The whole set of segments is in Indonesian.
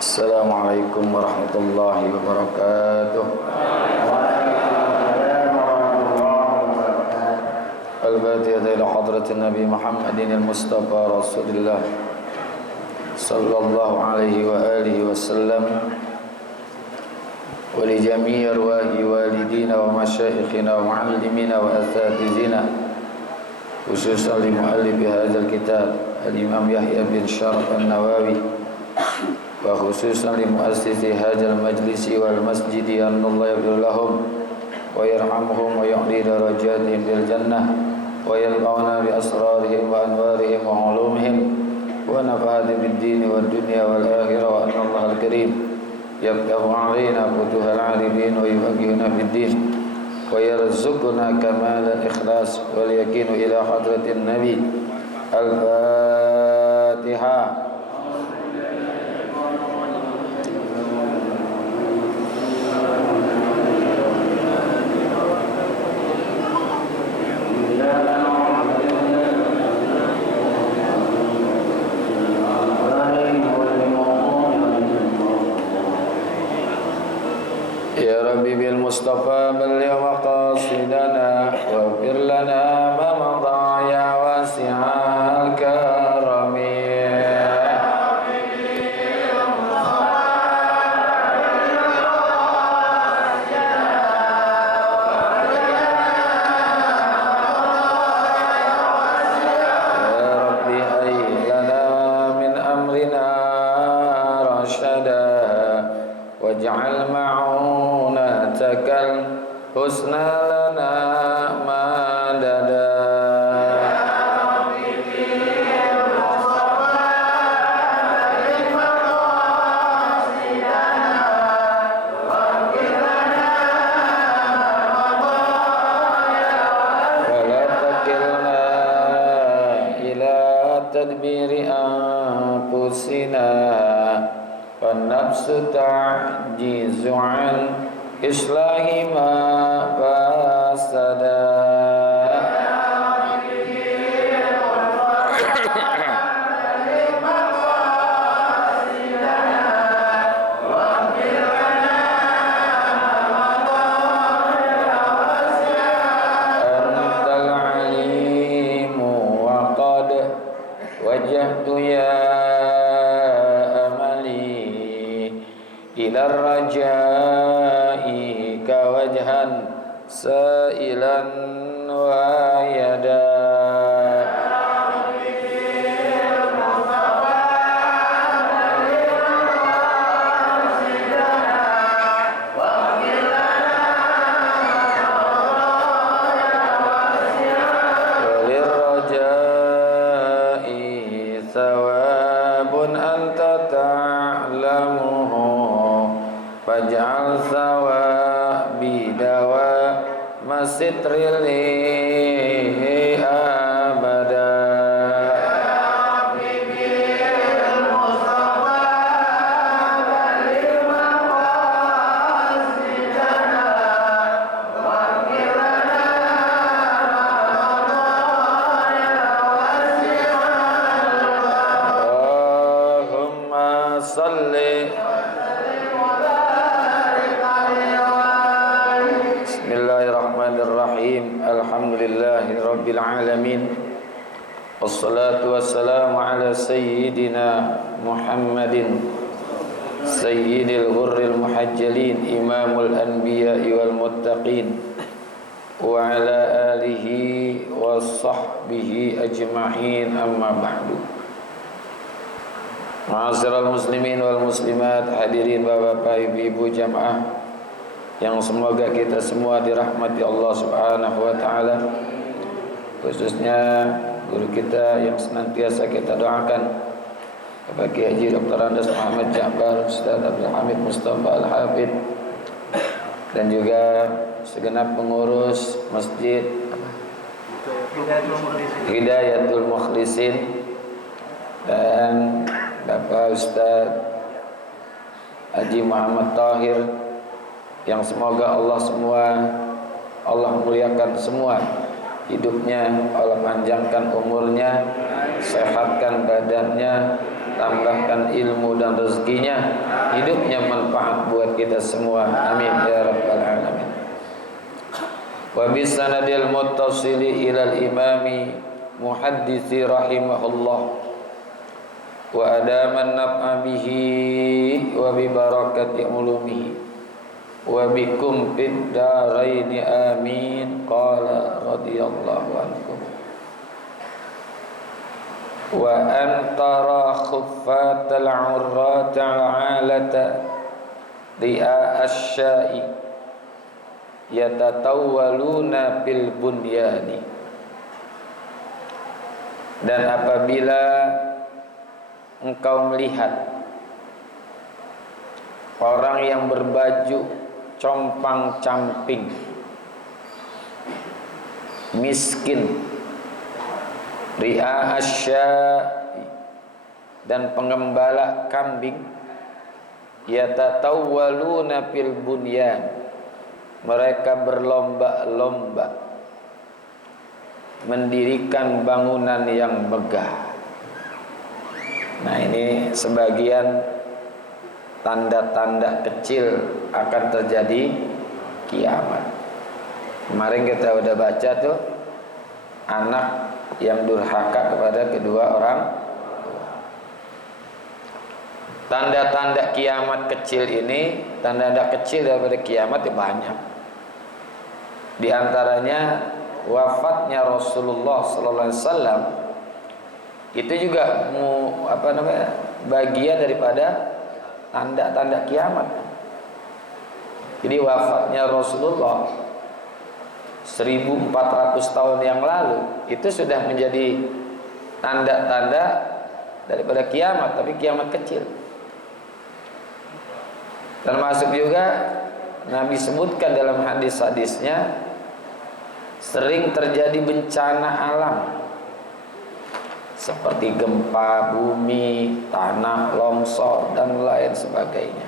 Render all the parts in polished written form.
Assalamualaikum warahmatullahi wabarakatuh. Al-Fatihah ila hadratin Nabi Muhammadin al-Mustafa Rasulullah sallallahu alaihi wa alihi wasallam wa li jami'i arwahi walidina wa masyayikhina wa muallimina wa asatizina khususan li muallifi hadzal kitab al-Imam Yahya bin Syaraf an-Nawawi wa khususan li muassisi hadzal majlisi wal masjidi annallahu yaghfir lahum wa yarhamuhum wa yu'li darajatihim bil jannah wa yalqawna bi asrarihim wa anwarihim wa ulumihim wa nafa'ati bid din wad dunya wal akhirah wa annallaha al-karim yaftahu 'alaina futuhal 'arifin wa yufaqqihuna fid din wa yarzuquna kamalan ikhlas wal yaqinu ila hadratin nabi al-Fatihah. Mustafa balligh maqasidana waghfir lana ma madha ya wasi'al karami waj'al ma'unatakal husna lana madada wala takilna ila tadbiri anfusina nafsu ta'jizu an islahi ma fasada antal alimu wa qad wajahtu ya ila rajai ka wajhan sa'ilan wa yada walir rajai thawabun anta ta'lamuhu faj'al thawabi dawa masitril abada Allahumma salli Bismillahirrahmanirrahim. Alhamdulillahi rabbil alamin. Wassalatu wassalamu ala sayyidina Muhammadin sayyidil ghurril muhajjalin imamul anbiya'i wal muttaqin wa ala alihi wa sahbihi ajma'in amma ba'du. Ma'asyiral muslimin wal muslimat, hadirin bapak-bapak, ibu-ibu jamaah yang semoga kita semua dirahmati Allah Subhanahu wa taala, khususnya guru kita yang senantiasa kita doakan, Bapak Kiai Haji Dr. Andes Muhammad Ja'far, Ustaz Abdul Hamid Mustafa Al-Hafidh, dan juga segenap pengurus Masjid Hidayatul Mukhlisin dan Bapak Ustaz Haji Muhammad Tahir, yang semoga Allah muliakan semua hidupnya, Allah panjangkan umurnya, sehatkan badannya, tambahkan ilmu dan rezekinya, hidupnya manfaat buat kita semua. Amin ya rabbal alamin. Wa bisanadil muttasili ilal imami muhaddisi rahimahullah wa adaman naf'a bihi wa bi barakati ulumihi wa bikum fid daraini amin. Qala radhiyallahu ankum wa antara khuffatal urratal alata ri'a asya'i yatatawwaluna fil bunyani. Dan apabila engkau melihat orang yang berbaju compang-camping, miskin, ri'a asya'i, dan pengembala kambing, yatatawwaluna fil bunyan, mereka berlomba-lomba mendirikan bangunan yang megah. Nah, ini sebagian tanda-tanda kecil akan terjadi kiamat. Kemarin kita udah baca tuh anak yang durhaka kepada kedua orang. Tanda-tanda kiamat kecil ini, tanda-tanda kecil daripada kiamat itu banyak. Di antaranya wafatnya Rasulullah sallallahu alaihi wasallam itu juga bagian daripada tanda-tanda kiamat. Jadi wafatnya Rasulullah 1400 tahun yang lalu itu sudah menjadi tanda-tanda daripada kiamat, tapi kiamat kecil. Termasuk juga Nabi sebutkan dalam hadis-hadisnya sering terjadi bencana alam seperti gempa bumi, tanah longsor dan lain sebagainya.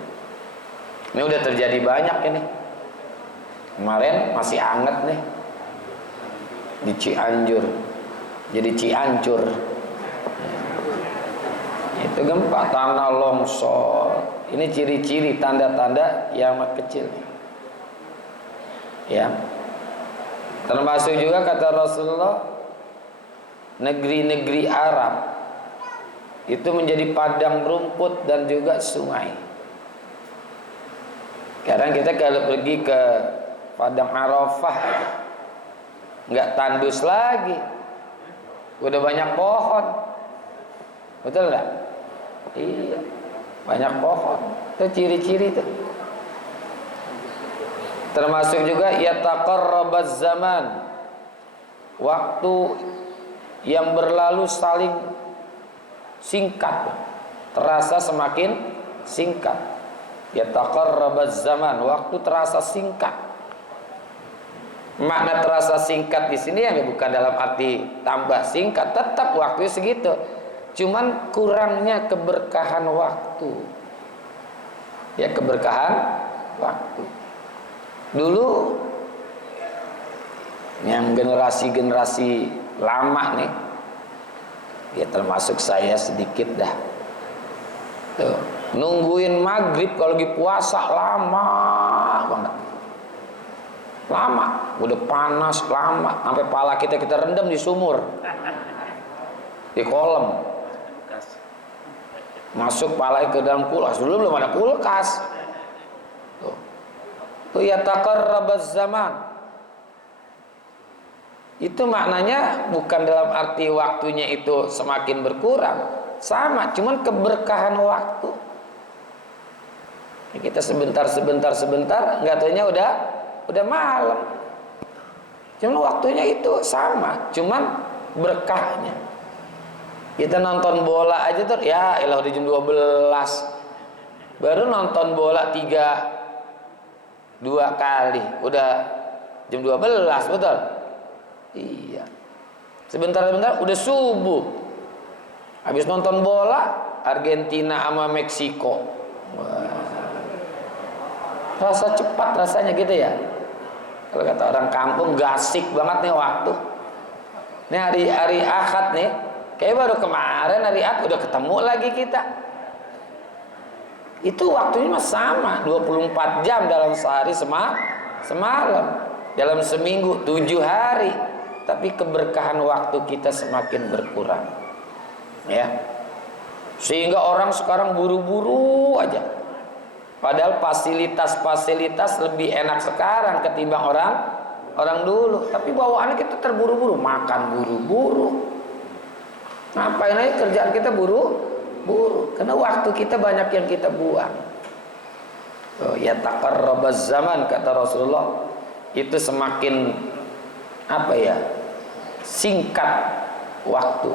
Ini udah terjadi banyak ini. Kemarin masih anget nih di Cianjur, jadi Ciancur. Itu gempa, tanah longsor. Ini ciri-ciri tanda-tanda kiamat kecil. Ya. Termasuk juga kata Rasulullah, negeri-negeri Arab itu menjadi padang rumput dan juga sungai. Sekarang kita kalau pergi ke padang Arafah aja, nggak tandus lagi, udah banyak pohon, betul nggak? Iya, banyak pohon. Itu ciri-ciri itu. Termasuk juga yataqarrabaz zaman, waktu yang berlalu saling singkat, terasa semakin singkat. Yataqarrabaz zaman, waktu terasa singkat. Makna terasa singkat di sini yang bukan dalam arti tambah singkat, tetap waktu segitu. Cuman kurangnya keberkahan waktu. Ya, keberkahan waktu. Dulu yang generasi-generasi lama nih, ya termasuk saya sedikit dah. Tuh, nungguin maghrib kalau lagi puasa lama banget. Lama, udah panas lama, sampai pala kita rendam di sumur, di kolam. Masuk pala ke dalam kulkas. Dulu belum ada kulkas. Tuh yataqarrabaz zaman. Itu maknanya bukan dalam arti waktunya itu semakin berkurang, sama, cuman keberkahan waktu. Kita sebentar, nggak taunya udah malam. Cuman waktunya itu sama, cuman berkahnya. Kita nonton bola aja tuh, ya elah udah jam 12. Baru nonton bola 2 kali, udah jam 12, betul? Iya. Sebentar udah subuh. Habis nonton bola Argentina sama Meksiko. Wah. Rasa cepat rasanya gitu ya. Kalau kata orang kampung, gasik banget nih waktu. Ini hari Ahad nih, kayak baru kemarin hari Ahad udah ketemu lagi kita. Itu waktunya mah sama, 24 jam dalam sehari semalam. Dalam seminggu 7 hari. Tapi keberkahan waktu kita semakin berkurang. Ya. Sehingga orang sekarang buru-buru aja. Padahal fasilitas-fasilitas lebih enak sekarang ketimbang orang dulu. Tapi bawaannya kita terburu-buru, makan buru-buru. Ngapain aja kerjaan kita buru-buru? Karena waktu kita banyak yang kita buang. Oh, ya taqarrabaz zaman kata Rasulullah, itu semakin singkat waktu.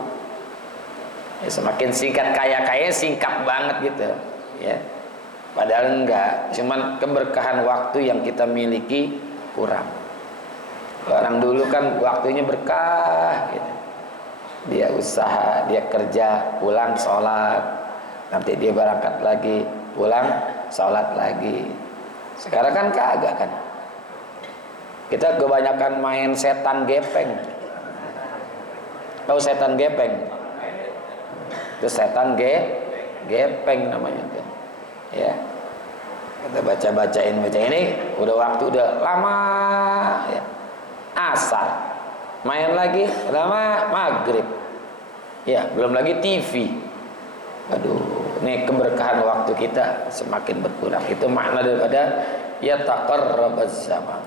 Ya, semakin singkat, kaya singkat banget gitu ya. Padahal enggak, cuman keberkahan waktu yang kita miliki kurang. Orang dulu kan waktunya berkah gitu. Dia usaha, dia kerja, pulang sholat, nanti dia berangkat lagi, pulang sholat lagi. Sekarang kan kagak kan. Kita kebanyakan main setan gepeng. Tahu setan gepeng? Itu setan gepeng namanya tuh. Ya. Kita baca-bacain ini, udah waktu udah lama ya. Asar. Main lagi lama maghrib. Ya, belum lagi TV. Aduh, ini keberkahan waktu kita semakin berkurang. Itu makna daripada ya taqarrabaz zaman.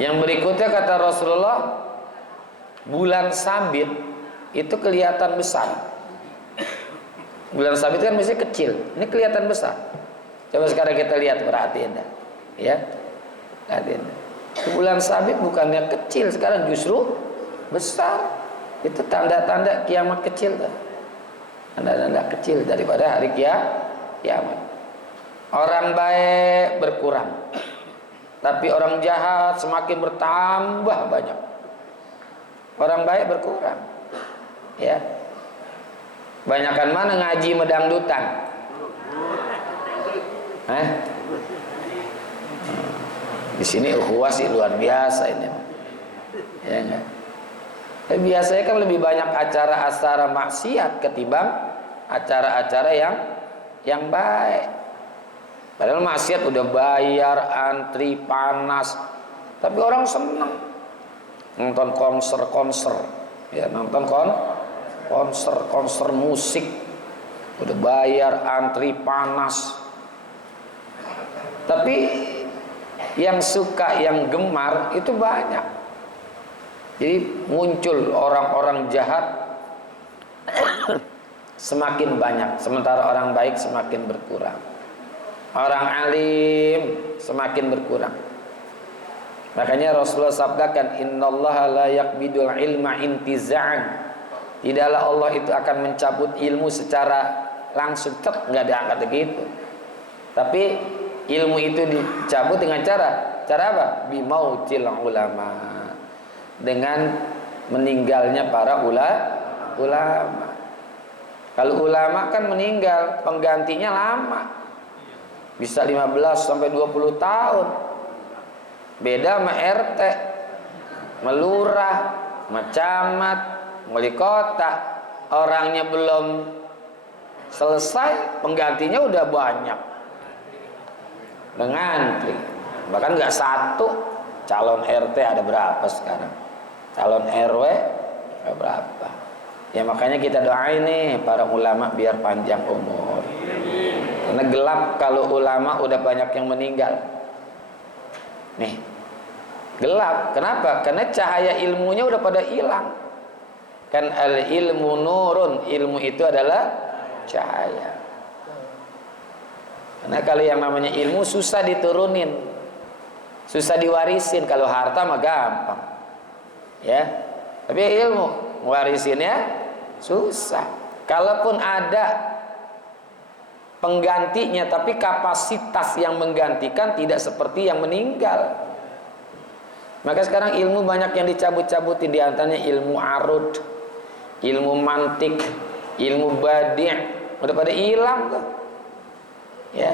Yang berikutnya kata Rasulullah, bulan sabit itu kelihatan besar. Bulan sabit kan mesti kecil, ini kelihatan besar. Coba sekarang kita lihat, perhatiin dah. Ya. Perhatiin. Bulan sabit bukannya kecil, sekarang justru besar. Itu tanda-tanda kiamat kecil tuh. Tanda-tanda kecil daripada hari kiamat. Orang baik berkurang, tapi orang jahat semakin bertambah banyak. Orang baik berkurang. Ya. Banyakan mana ngaji medangdutan? Di sini ukhuwah sih luar biasa ini. Ya enggak? Biasanya kan lebih banyak acara-acara maksiat ketimbang acara-acara yang baik. Padahal maksiat udah bayar, antri, panas, tapi orang senang nonton konser, ya nonton konser musik, udah bayar, antri, panas. Tapi yang suka, yang gemar itu banyak. Jadi muncul orang-orang jahat semakin banyak, sementara orang baik semakin berkurang. Orang alim semakin berkurang. Makanya Rasulullah sabdakan, innallaha la yaqbidul ilma intiza'an. Tidaklah Allah itu akan mencabut ilmu secara langsung, nggak diangkat begitu. Tapi ilmu itu dicabut dengan cara apa? Bimautil ulama. Dengan meninggalnya para ulama. Kalau ulama kan meninggal, penggantinya lama. Bisa 15 sampai 20 tahun. Beda sama RT, melurah, sama camat, wali kota. Orangnya belum selesai, penggantinya udah banyak. Ngantri. Bahkan nggak satu. Calon RT ada berapa sekarang? Calon RW ada berapa? Ya makanya kita doain nih para ulama biar panjang umur. Karena gelap kalau ulama udah banyak yang meninggal. Nih, gelap. Kenapa? Karena cahaya ilmunya udah pada hilang. Kan al ilmu nurun, ilmu itu adalah cahaya. Karena kalau yang namanya ilmu susah diturunin, susah diwarisin. Kalau harta mah gampang, ya. Tapi ilmu warisinnya susah. Kalaupun ada penggantinya, tapi kapasitas yang menggantikan tidak seperti yang meninggal. Maka sekarang ilmu banyak yang dicabut-cabutin, di antaranya ilmu arud, ilmu mantik, ilmu badi', udah pada hilang tuh. Ya,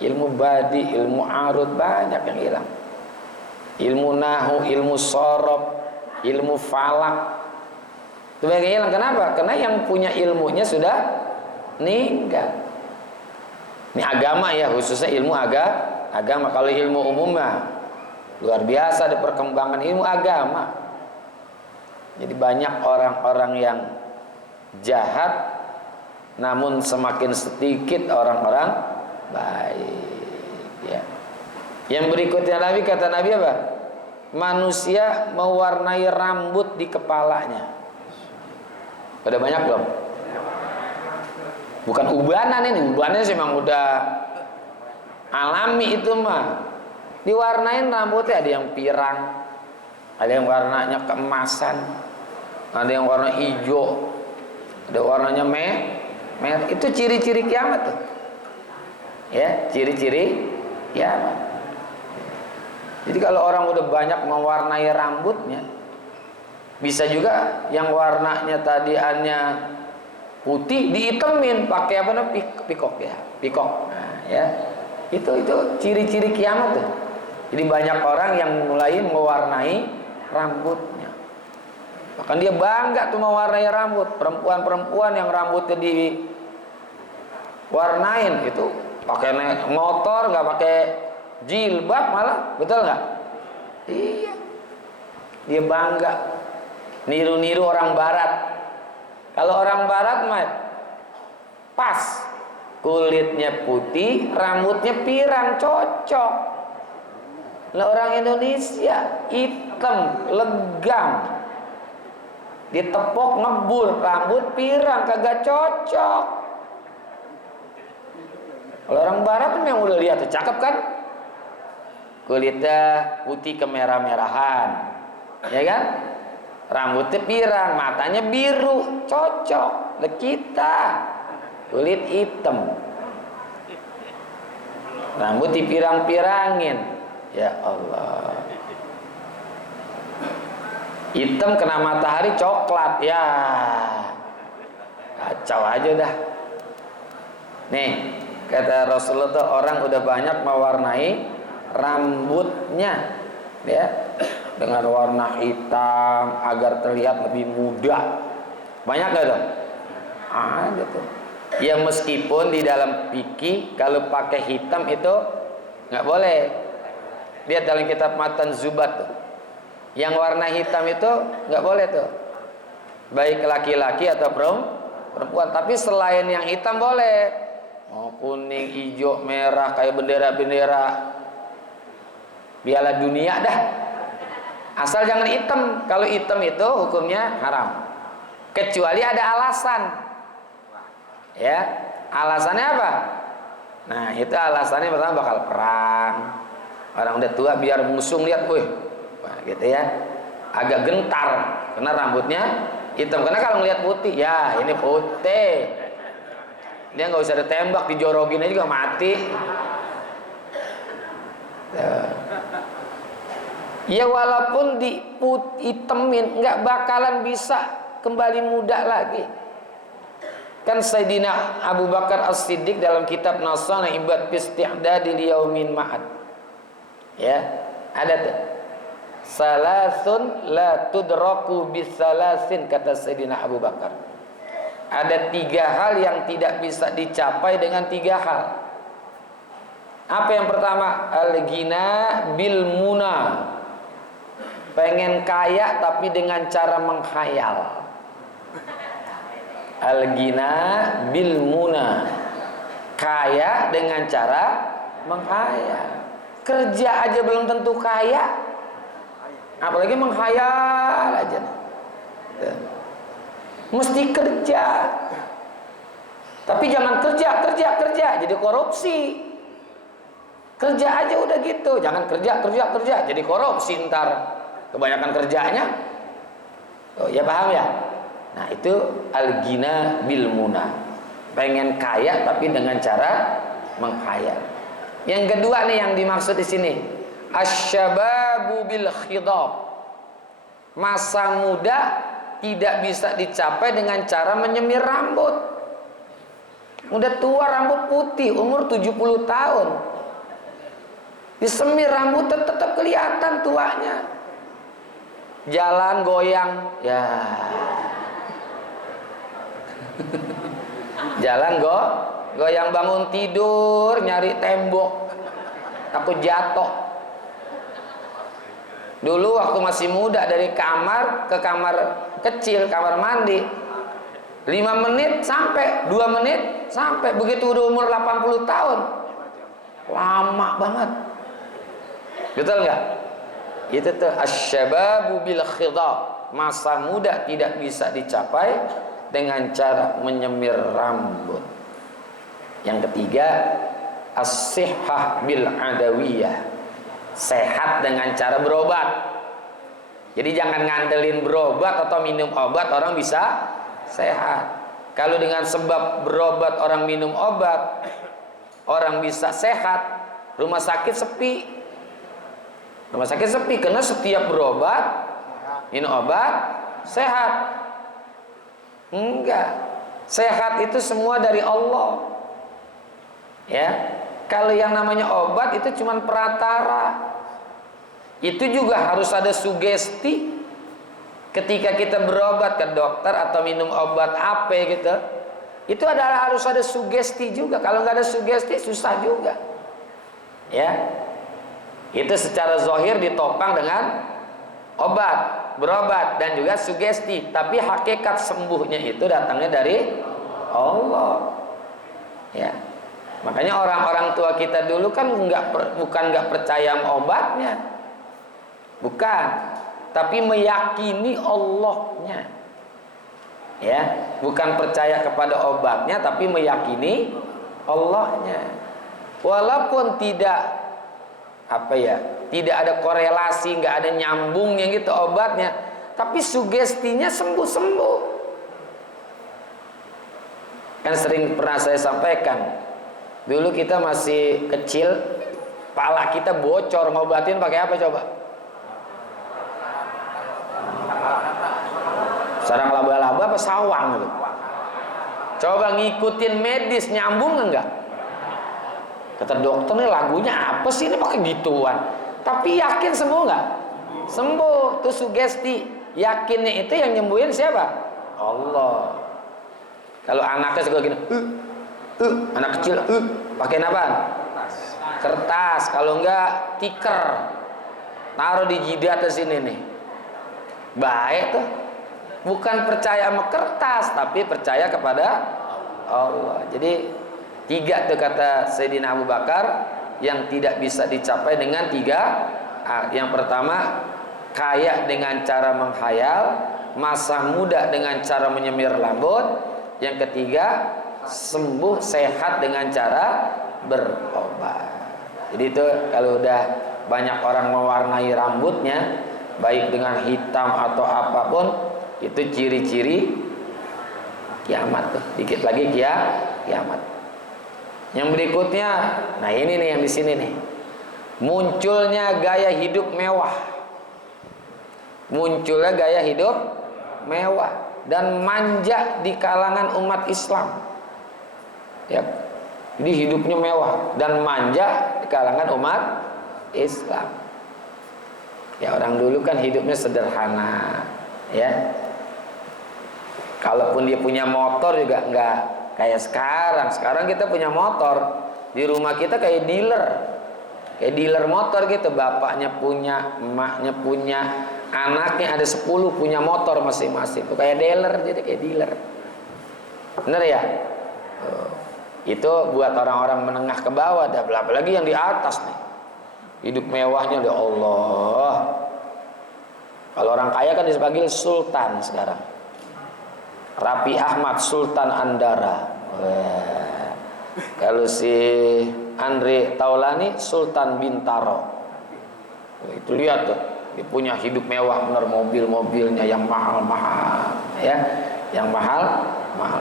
ilmu badi', ilmu arud banyak yang hilang. Ilmu nahu, ilmu sorob, ilmu falak itu banyak yang hilang. Kenapa? Karena yang punya ilmunya sudah meninggal. Ini agama ya, khususnya ilmu agama. Kalau ilmu umum mah luar biasa ada perkembangan ilmu agama. Jadi banyak orang-orang yang jahat, namun semakin sedikit orang-orang baik. Ya. Yang berikutnya Nabi, kata Nabi apa? Manusia mewarnai rambut di kepalanya. Udah banyak belum? Bukan ubanan ini, ubanan sih memang udah alami itu mah. Diwarnain rambutnya, ada yang pirang, ada yang warnanya keemasan, ada yang warna hijau, ada warnanya merah. Itu ciri-ciri kiamat tuh. Ya, ciri-ciri kiamat. Jadi kalau orang udah banyak mewarnai rambutnya, bisa juga yang warnanya tadi hanya putih dihitemin pakai apa namanya, pikok ya, pikok. Nah, ya. Itu ciri-ciri kiamat tuh. Jadi banyak orang yang mulai mewarnai rambutnya. Bahkan dia bangga tuh mewarnai rambut. Perempuan-perempuan yang rambutnya diwarnain itu pakai motor, nggak pakai jilbab malah, betul nggak? Iya. Dia bangga niru-niru orang barat. Kalau orang barat mah pas, kulitnya putih, rambutnya pirang, cocok. Lah orang Indonesia hitam, legam, ditepok ngebul, rambut pirang, kagak cocok. Kalau orang barat tuh yang udah lihat tuh cakep kan, kulitnya putih kemerah-merahan, ya kan? Rambutnya pirang, matanya biru, cocok. Lah kita kulit hitam, rambut dipirang-pirangin, ya Allah. Hitam kena matahari coklat, ya kacau aja dah. Nih kata Rasulullah tuh, orang udah banyak mewarnai rambutnya, ya, dengan warna hitam agar terlihat lebih muda. Banyak gak tuh? Ada tuh. Ya meskipun di dalam fikih kalau pakai hitam itu nggak boleh. Lihat dalam kitab Matan Zubat tuh, yang warna hitam itu nggak boleh tuh, baik laki-laki atau perempuan. Tapi selain yang hitam boleh, mau kuning, hijau, merah, kayak bendera-bendera Piala Dunia dah. Asal jangan hitam. Kalau hitam itu hukumnya haram, kecuali ada alasan. Ya, alasannya apa? Nah, itu alasannya pertama bakal perang. Orang udah tua biar musuh lihat, wih, gitu ya, agak gentar karena rambutnya hitam. Karena kalau ngelihat putih, ya ini putih, dia nggak usah ditembak, dijorogin aja juga mati. Ya walaupun dihitemin nggak bakalan bisa kembali muda lagi. Kan Sayyidina Abu Bakar As-Siddiq dalam kitab Nasana Ibad Pisti'dadi Liyaumin Ma'ad, ya, ada tuh, salasun la tudraku bisalasin, kata Sayyidina Abu Bakar. Ada 3 hal yang tidak bisa dicapai dengan 3 hal. Apa yang pertama? Al-ghina bil muna, pengen kaya tapi dengan cara menghayal. Al-ghina bil muna, kaya dengan cara menghayal. Kerja aja belum tentu kaya, apalagi menghayal aja. Mesti kerja, tapi jangan kerja jadi korupsi. Kerja aja udah gitu, jangan kerja jadi korupsi, ntar kebanyakan kerjanya. Oh ya, paham ya? Nah itu al-ghina bil muna, pengen kaya tapi dengan cara menghayal. Yang kedua nih yang dimaksud di sini, asyababu bil khidab, masa muda tidak bisa dicapai dengan cara menyemir rambut. Udah tua rambut putih, umur 70 tahun, disemir rambut tetap kelihatan tuanya. Jalan goyang, ya. Jalan goyang bangun tidur, nyari tembok, takut jatuh. Dulu waktu masih muda, dari kamar ke kamar kecil, kamar mandi 5 menit sampai, 2 menit sampai. Begitu udah umur 80 tahun, lama banget. Betul nggak? Itu tuh asyababu bil khidab. Masa muda tidak bisa dicapai dengan cara menyemir rambut. Yang ketiga, as-sihhah bil adawiyah. Sehat dengan cara berobat. Jadi jangan ngandelin berobat atau minum obat orang bisa sehat. Kalau dengan sebab berobat orang minum obat orang bisa sehat, rumah sakit sepi. Rumah sakit sepi karena setiap berobat, minum obat, sehat. Enggak. Sehat itu semua dari Allah. Ya. Kalau yang namanya obat itu cuma perantara. Itu juga harus ada sugesti. Ketika kita berobat ke dokter atau minum obat apa gitu, itu harus ada sugesti juga. Kalau nggak ada sugesti susah juga. Ya. Itu secara zahir ditopang dengan obat, berobat dan juga sugesti. Tapi hakikat sembuhnya itu datangnya dari Allah. Ya. Makanya orang-orang tua kita dulu kan bukan nggak percaya sama obatnya, bukan, tapi meyakini Allahnya, ya, bukan percaya kepada obatnya, tapi meyakini Allahnya, walaupun tidak tidak ada korelasi, nggak ada nyambungnya gitu obatnya, tapi sugestinya sembuh. Kan sering pernah saya sampaikan. Dulu kita masih kecil, pala kita bocor, ngobatin pakai apa coba? Sarang laba-laba apa sawang gitu. Coba ngikutin medis, nyambung enggak? Kata dokter nih lagunya apa sih ini pakai gituan. Tapi yakin sembuh enggak? Sembuh, itu sugesti. Yakinnya itu yang nyembuhin siapa? Allah. Kalau anaknya suka gini, anak kecil pakai apa? Kertas. Kalau enggak tiker, taruh di jidat sini nih. Baik tuh. Bukan percaya sama kertas, tapi percaya kepada Allah. Jadi 3 tuh kata Sayyidina Abu Bakar yang tidak bisa dicapai dengan 3. Yang pertama, kaya dengan cara menghayal, masa muda dengan cara menyemir rambut. Yang ketiga, sembuh sehat dengan cara berobat. Jadi itu kalau udah banyak orang mewarnai rambutnya baik dengan hitam atau apapun, itu ciri-ciri kiamat tuh. Dikit lagi kiamat. Yang berikutnya, nah ini nih yang di sini nih. Munculnya gaya hidup mewah. Munculnya gaya hidup mewah dan manja di kalangan umat Islam. Ya, jadi hidupnya mewah dan manja di kalangan umat Islam. Ya, orang dulu kan hidupnya sederhana, ya. Kalaupun dia punya motor juga enggak kayak sekarang. Sekarang kita punya motor, di rumah kita kayak dealer motor gitu. Bapaknya punya, emaknya punya, anaknya ada 10 punya motor masing-masing. Itu kayak dealer, jadi kayak dealer. Bener ya? Itu buat orang-orang menengah ke bawah, apalagi yang di atas nih. Hidup mewahnya ya Allah. Kalau orang kaya kan dipanggil sultan sekarang. Rapi Ahmad Sultan Andara. Kalau si Andre Taulani Sultan Bintaro. Itu lihat tuh, dia punya hidup mewah bener, mobil-mobilnya yang mahal-mahal, ya, yang mahal.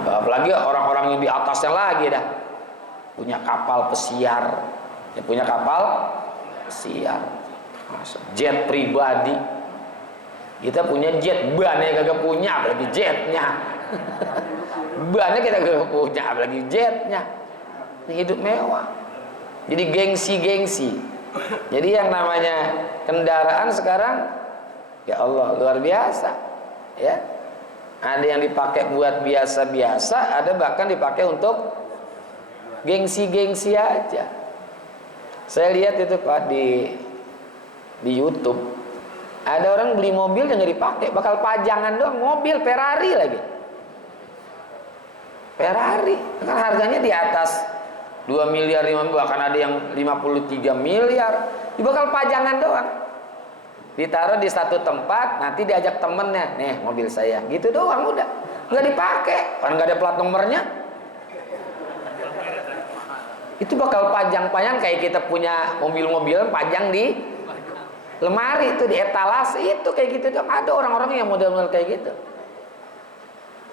Apalagi orang-orang yang di atasnya lagi dah punya kapal pesiar, dia punya kapal pesiar, jet pribadi. Kita punya jet, bannya kagak punya, apalagi jetnya. Bannya kita kagak punya, apalagi jetnya. Ini hidup mewah. Jadi gengsi. Jadi yang namanya kendaraan sekarang, ya Allah, luar biasa, ya. Ada yang dipakai buat biasa-biasa, ada bahkan dipakai untuk Gengsi-gengsi aja. Saya lihat itu Pak di YouTube, ada orang beli mobil yang nggak dipakai, bakal pajangan doang, mobil Ferrari lagi. Ferrari kan harganya di atas 2 miliar, 5 bahkan ada yang 53 miliar, bakal pajangan doang. Ditaruh di satu tempat, nanti diajak temennya, nih mobil saya, gitu doang udah, nggak dipakai, kan nggak ada plat nomornya. Itu bakal pajang-pajang kayak kita punya mobil-mobilan pajang di lemari itu, di etalase itu kayak gitu dong. Ada orang-orang yang model-model kayak gitu.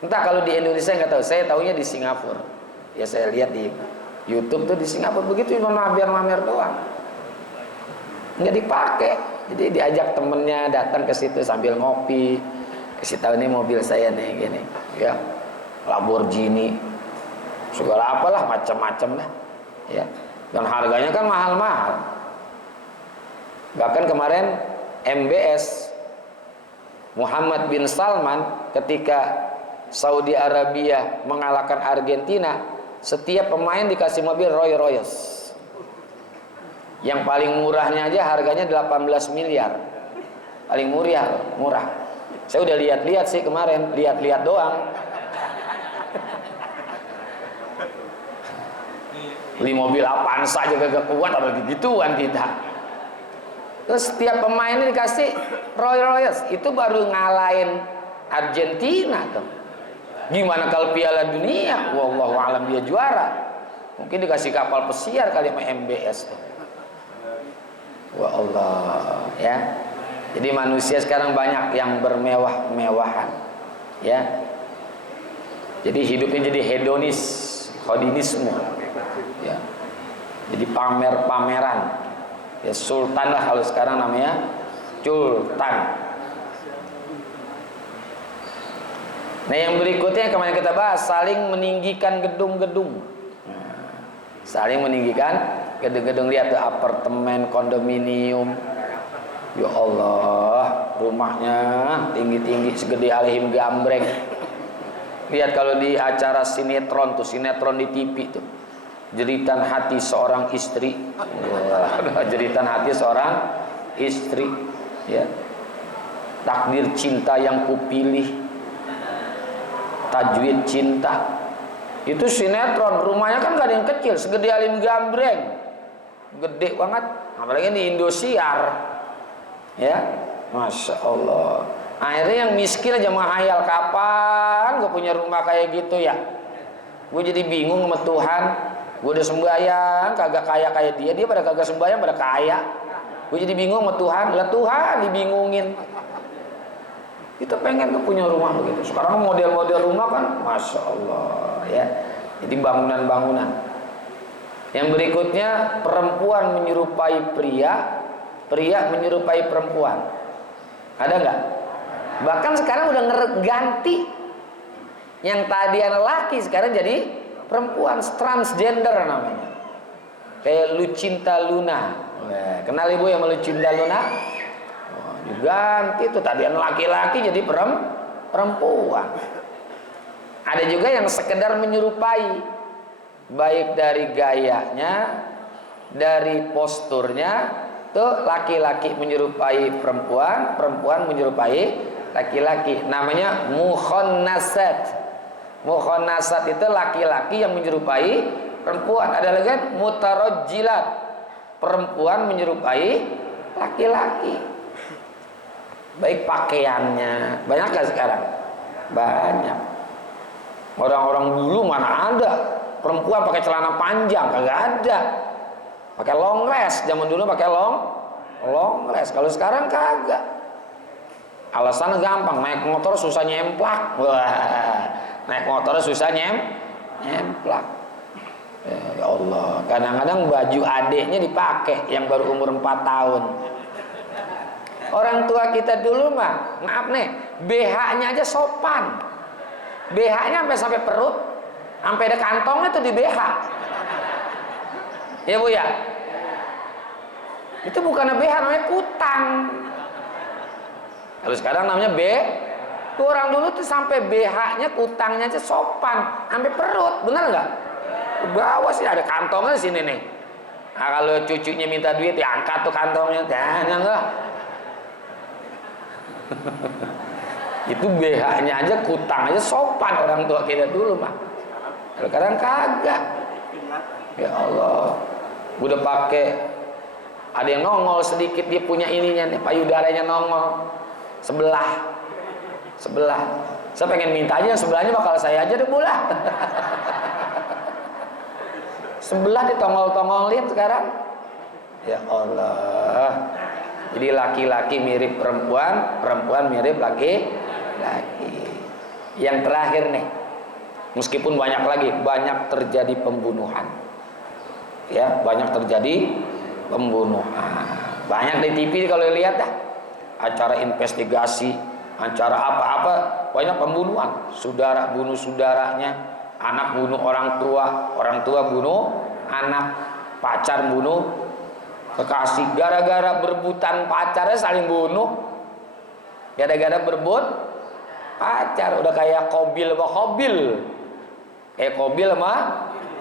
Entah kalau di Indonesia nggak tahu, saya tahunya di Singapura. Ya saya lihat di YouTube tuh di Singapura begitu, cuma mamer-mamer doang, nggak dipakai. Jadi diajak temennya datang ke situ sambil ngopi, kasih tahu nih mobil saya nih gini, ya Lamborghini, segala apalah macam-macam lah. Ya, dan harganya kan mahal-mahal. Bahkan kemarin MBS Muhammad bin Salman ketika Saudi Arabia mengalahkan Argentina, setiap pemain dikasih mobil Rolls Royce. Yang paling murahnya aja harganya 18 miliar. Paling murah. Saya udah lihat-lihat sih kemarin, lihat-lihat doang. Beli mobil apaan saja gak kuat, apalagi gituan kita. Terus setiap pemain ini dikasih Rolls Royce, itu baru ngalahin Argentina tuh. Gimana kalau Piala Dunia? Wallahu alam dia juara. Mungkin dikasih kapal pesiar kali sama MBS tuh. Wah Allah, ya. Jadi manusia sekarang banyak yang bermewah-mewahan, ya. Jadi hidupnya jadi hedonisme. Ya. Jadi pamer-pameran. Ya sultan lah kalau sekarang namanya sultan. Nah yang berikutnya yang kemarin kita bahas, saling meninggikan gedung-gedung. Saling meninggikan gedung-gedung. Lihat tuh apartemen, kondominium. Ya Allah, rumahnya tinggi-tinggi segede Alihim Gambreng. Lihat kalau di acara sinetron tuh, sinetron di TV tuh, jeritan hati seorang istri. Jeritan hati seorang istri, ya. Takdir cinta yang kupilih, tajwid cinta. Itu sinetron, rumahnya kan gak ada yang kecil, segede Alim Gambreng, gede banget. Apalagi di Indosiar, ya, masya Allah. Akhirnya yang miskin aja menghayal, kapan gue punya rumah kayak gitu ya. Gue jadi bingung sama Tuhan. Gue udah sembahyang, kagak kaya kayak dia pada kagak sembahyang, pada kaya. Gue jadi bingung sama Tuhan. Lah Tuhan dibingungin. Kita pengen tuh punya rumah begitu. Sekarang model-model rumah kan, masya Allah, ya. Jadi bangunan-bangunan. Yang berikutnya, perempuan menyerupai pria, pria menyerupai perempuan. Ada nggak? Bahkan sekarang udah ganti. Yang tadi anak laki sekarang jadi perempuan, transgender namanya. Kayak Lucinta Luna. Kenal ibu yang Lucinta Luna? Diganti tuh, tadi laki-laki jadi perempuan. Ada juga yang sekedar menyerupai, baik dari gayanya, dari posturnya. Tuh laki-laki menyerupai perempuan, perempuan menyerupai laki-laki. Namanya mukhannasat. Mukhannasat itu laki-laki yang menyerupai perempuan. Ada lagi kan mutarajjilat, perempuan menyerupai laki-laki. Baik pakaiannya, banyak gak sekarang? Banyak. Orang-orang dulu mana ada perempuan pakai celana panjang, kagak ada. Pakai long dress, zaman dulu pakai long dress. Kalau sekarang kagak. Alasannya gampang, naik motor susah nyemplak. Wah, naik motor susah nyemplak. Ya Allah, kadang-kadang baju adeknya dipakai yang baru umur 4 tahun. Orang tua kita dulu mah, maaf nih, BH-nya aja sopan. BH-nya sampai perut, sampai ada kantongnya tuh di BH. Ya Bu ya. Itu bukan BH, namanya kutang. Kalau sekarang namanya Tuh orang dulu tuh sampai BH-nya, kutangnya aja sopan, sampai perut, benar nggak? Bawa sih, ada kantongnya sini nih. Nah, kalau cucunya minta duit diangkat tuh kantongnya, jangan lah. Itu BH-nya aja, kutang aja sopan orang tua kita dulu mah. Sekarang kagak. Ya Allah, udah pakai, ada yang nongol sedikit, dia punya ininya nih, payudaranya nongol sebelah. Saya pengen minta aja yang sebelahnya, bakal saya aja deh bola. Sebelah ditongol-tongolin sekarang. Ya Allah. Jadi laki-laki mirip perempuan, perempuan mirip laki-laki. Yang terakhir nih, meskipun banyak lagi, banyak terjadi pembunuhan. Ya, banyak terjadi pembunuhan. Banyak di TV kalau lihat dah. Acara investigasi, acara apa-apa, banyak pembunuhan. Saudara bunuh saudaranya, anak bunuh orang tua bunuh anak, pacar bunuh kekasih, gara-gara berebutan pacarnya saling bunuh, gara-gara berebut pacar. Udah kayak Qabil sama Qabil, kayak Qabil sama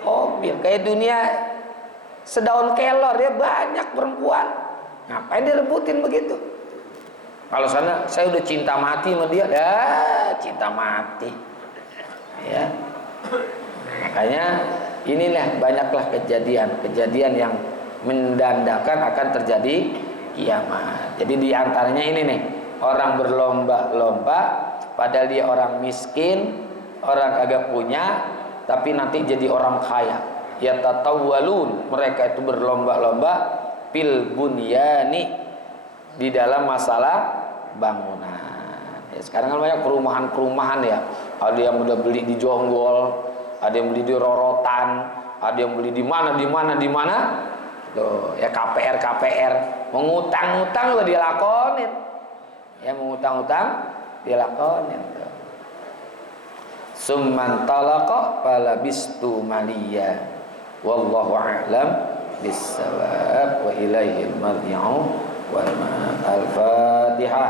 Qabil, kayak dunia sedaun kelor ya, banyak perempuan, ngapain direbutin begitu? Kalau sana saya udah cinta mati sama dia, ya cinta mati ya. Makanya inilah banyaklah kejadian yang mendandakan akan terjadi kiamat. Jadi diantaranya ini nih, orang berlomba-lomba padahal dia orang miskin, orang agak punya, tapi nanti jadi orang kaya. Yatatawwalun, mereka itu berlomba-lomba fil bunyani, di dalam masalah bangunan. Ya, sekarang kan banyak perumahan ya. Ada yang udah beli di Jonggol, ada yang beli di Rorotan, ada yang beli di mana. Tuh, ya KPR, mengutang-utang juga dilakonin. Ya mengutang-utang dilakonin. Summan talaqa falabistu maliya. Wallahu a'lam bissawab wa ilaihil marji'u wal ma'ab. Al-Fatihah.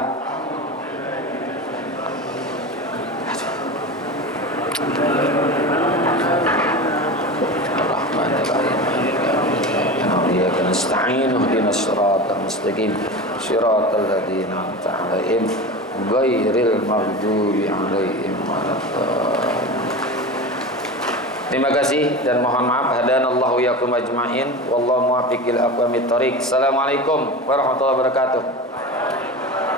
Iyyaka nasta'in ihdinas siratal mustaqim siratal ladzina an'amta 'alaihim ghairil maghdubi 'alaihim waladdallin. Terima kasih dan mohon maaf. Hadanallahu yakum ajmain wallahu muwaffiq ila aqwamit thoriq. Assalamualaikum warahmatullahi wabarakatuh.